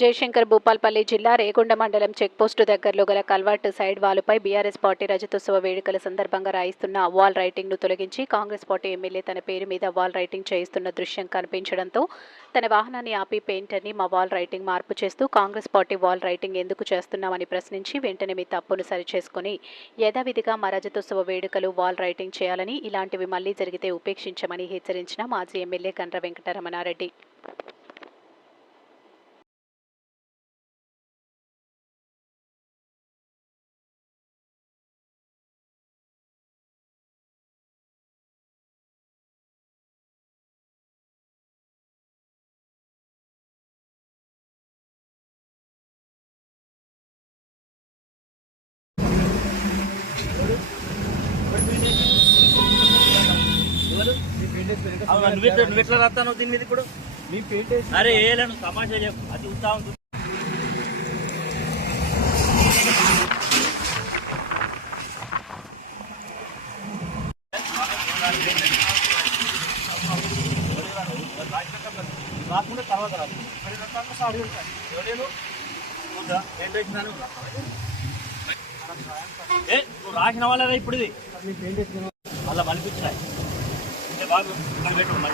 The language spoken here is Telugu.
జయశంకర్ భూపాల్పల్లి జిల్లా రేగొండ మండలం చెక్పోస్టు దగ్గరలో గల కల్వర్ట్ సైడ్ వాలుపై బీఆర్ఎస్ పార్టీ రజతోత్సవ వేడుకల సందర్భంగా రాయిస్తున్న వాల్ రైటింగ్ను తొలగించి కాంగ్రెస్ పార్టీ ఎమ్మెల్యే తన పేరు మీద వాల్ రైటింగ్ చేయిస్తున్న దృశ్యం కనిపించడంతో తన వాహనాన్ని ఆపి పెయింటర్ని మా వాల్ రైటింగ్ మార్పు చేస్తూ కాంగ్రెస్ పార్టీ వాల్ రైటింగ్ ఎందుకు చేస్తున్నామని ప్రశ్నించి వెంటనే మీ తప్పును సరిచేసుకుని యథావిధిగా మా రజతోత్సవ వేడుకలు వాల్ రైటింగ్ చేయాలని ఇలాంటివి మళ్ళీ జరిగితే ఉపేక్షించమని హెచ్చరించిన మాజీ ఎమ్మెల్యే గండ్ర వెంకటరమణారెడ్డి. నువ్వు ఎట్లా- నువ్వు ఎట్లా రాస్తాను దీని మీద ఇప్పుడు? మీ పెయింట్ అరే ఏలేను తమాషా చెప్పు. అది ఉత్సాహం రాకుండా తర్వాత రాదు. మరి సాడి ఉంటాయి. ఏం ఏ నువ్వు రాసిన వాళ్ళరా ఇప్పుడు ఇది మళ్ళీ మలిపించినాయి levado, tal vez lo más.